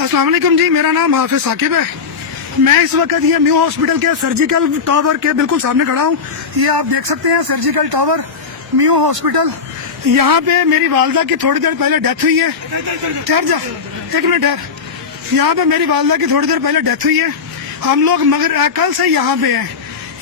अस्सलाम वालेकुम जी, मेरा नाम हाफिज साकिब है। मैं इस वक्त ये न्यू हॉस्पिटल के सर्जिकल टावर के बिल्कुल सामने खड़ा हूँ। ये आप देख सकते हैं सर्जिकल टावर न्यू हॉस्पिटल। यहाँ पे मेरी वालदा की थोड़ी देर पहले डेथ हुई है। ठहर जा, एक मिनट ठहर। यहाँ पे मेरी वालदा की थोड़ी देर पहले डेथ हुई है। हम लोग मगर कल से यहाँ पे हैं।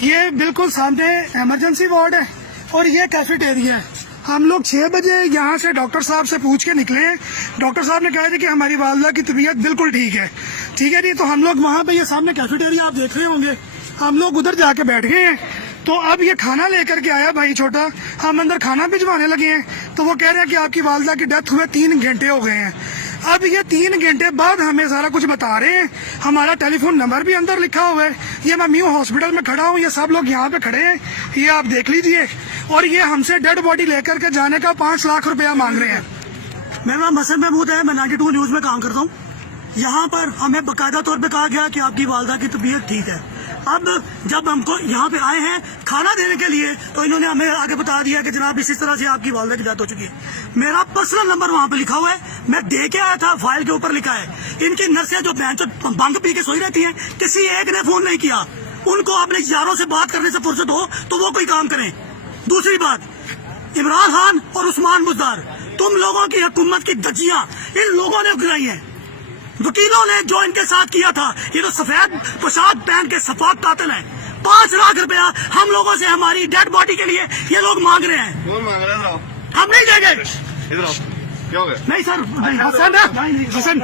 ये बिल्कुल सामने इमरजेंसी वार्ड है और ये कैफेटेरिया है। हम लोग 6 बजे यहाँ से डॉक्टर साहब से पूछ के निकले। डॉक्टर साहब ने कहा था कि हमारी वालदा की तबीयत बिल्कुल ठीक है जी। तो हम लोग वहाँ पे ये सामने कैफेटेरिया आप देख रहे होंगे, हम लोग उधर जाके बैठ गए हैं। तो अब ये खाना लेकर के आया भाई छोटा, हम अंदर खाना भिजवाने लगे हैं। तो वो कह रहे हैं कि आपकी वालदा की डेथ हुए 3 घंटे हो गए हैं। अब ये 3 घंटे बाद हमें सारा कुछ बता रहे हैं। हमारा टेलीफोन नंबर भी अंदर लिखा हुआ है। ये मैं न्यू हॉस्पिटल में खड़ा हूँ, ये सब लोग यहाँ पे खड़े हैं, ये आप देख लीजिए। और ये हमसे डेड बॉडी लेकर के जाने का 5 लाख रुपया मांग रहे हैं। मेरा नाम हसन महमूद है, मैं 92 न्यूज में काम करता हूँ। यहाँ पर हमें बाकायदा तौर पे कहा गया कि आपकी वालदा की तबीयत ठीक है। अब जब हमको यहाँ पे आए हैं खाना देने के लिए, तो इन्होंने हमें आगे बता दिया कि जनाब इस तरह से आपकी वालदा की डेथ हो चुकी है। मेरा पर्सनल नंबर वहाँ पे लिखा हुआ है, मैं दे के आया था, फाइल के ऊपर लिखा है। इनकी नर्सें जो भंग पी के सोई रहती हैं, किसी एक ने फोन नहीं किया। उनको अपने यारों से बात करने से फुर्सत हो तो वो कोई काम करें। दूसरी बात, इमरान खान और उस्मान बुज़दार, तुम लोगों की हुकूमत की धज्जियां इन लोगों ने उगलाई हैं। वकीलों ने जो इनके साथ किया था, ये तो सफेद पोशाक पहन के सफाक कातिल हैं। 5 लाख रुपया हम लोगों से हमारी डेड बॉडी के लिए ये लोग मांग रहे हैं। कौन मांग रहा है? हम नहीं देंगे। इधर आओ, क्या हो गया? नहीं सर, हसन